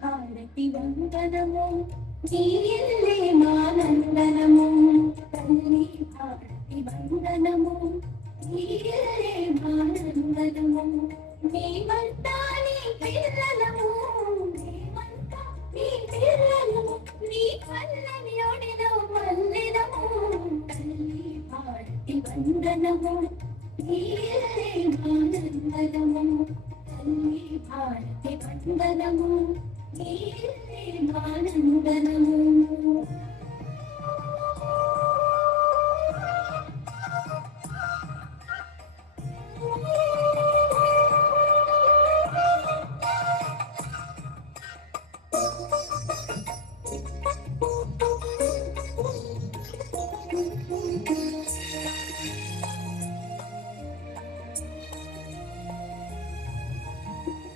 భారతి వందనము నీయల్లే మానందనము తల్లి భారతి వందనము నీయల్లే మానందనము మేమంతా నీ పిల్లలము మేమంతా నీ పిల్లలము నీ కళ్ళని ఒడిలో మల్లెదము తల్లి భారతి వందనము నీయల్లే మానందనము తల్లి భారతి వందనము నీయల్లే మానందనము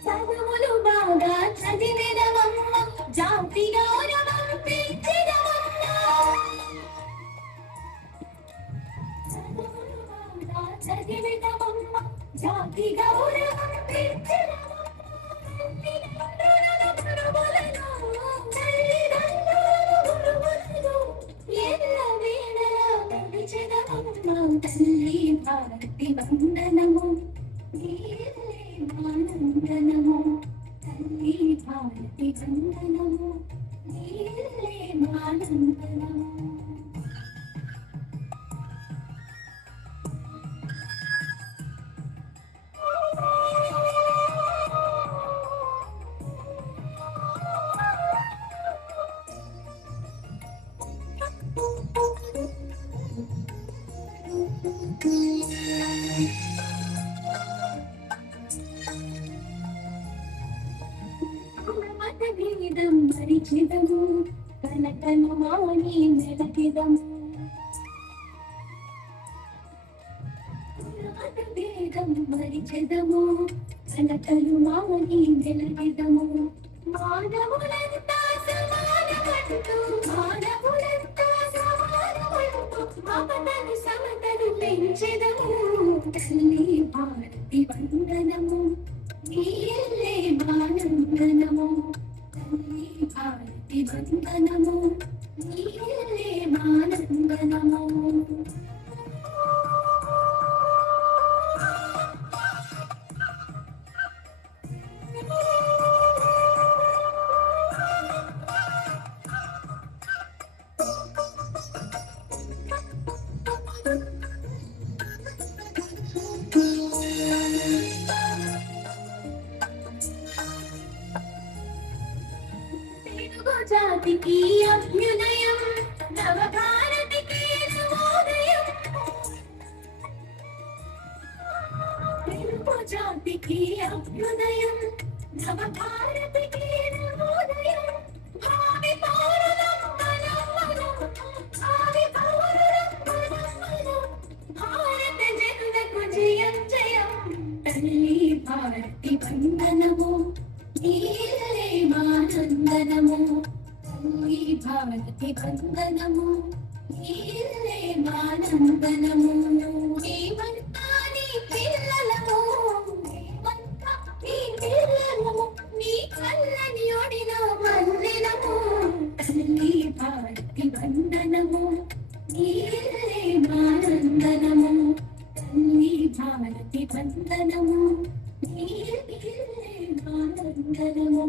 చదువులు బాగా చదివినవమ్మ జాతి గౌరవం పెంచినవమ్మ చదువులు బాగా చదివినవమ్మ జాతి గౌరవం పెంచినవమ్మ గురువులను తల్లిదండ్రులను గురువులను ఎల్ల వేళలా కొలిచెదవమ్మ తల్లి భారతి వందనము నీయల్లే మానందనము తల్లి భారతి వందనము నీయల్లే మానందనము మతభేదం మరిచెదము కనకను మాని మెలకెదము మతభేదం మరిచెదము కనకను మాని మెలకెదము మానవులంతా సమానమంటూ మానవులంతా సమానమంటూ మమతను సమతను పెంచెదము తల్లి భారతి వందనము నీయల్లే మానందనము తల్లి భారతి వందనము నీయల్లే మానందనము తెలుగు జాతికి అభ్యుదయం నవ భారతికి నవోదయం తెలుగు జాతికి అభ్యుదయం నవ భారతికి నవోదయం భావి పౌరులం మనం మనం భావి పౌరులం మనం మనం భారత జనులకు జయం జయం తల్లి భారతి వందనము నీయల్లే మానందనము తల్లి భారతి వందనము నీయల్లే మానందనము మేమంతా నీ పిల్లలము మేమంతా నీ పిల్లలము నీ కళ్ళని ఒడిలో మల్లెలము తల్లి భారతి వందనము నీయల్లే మానందనము తల్లి భారతి వందనము నీయల్లే మానందనము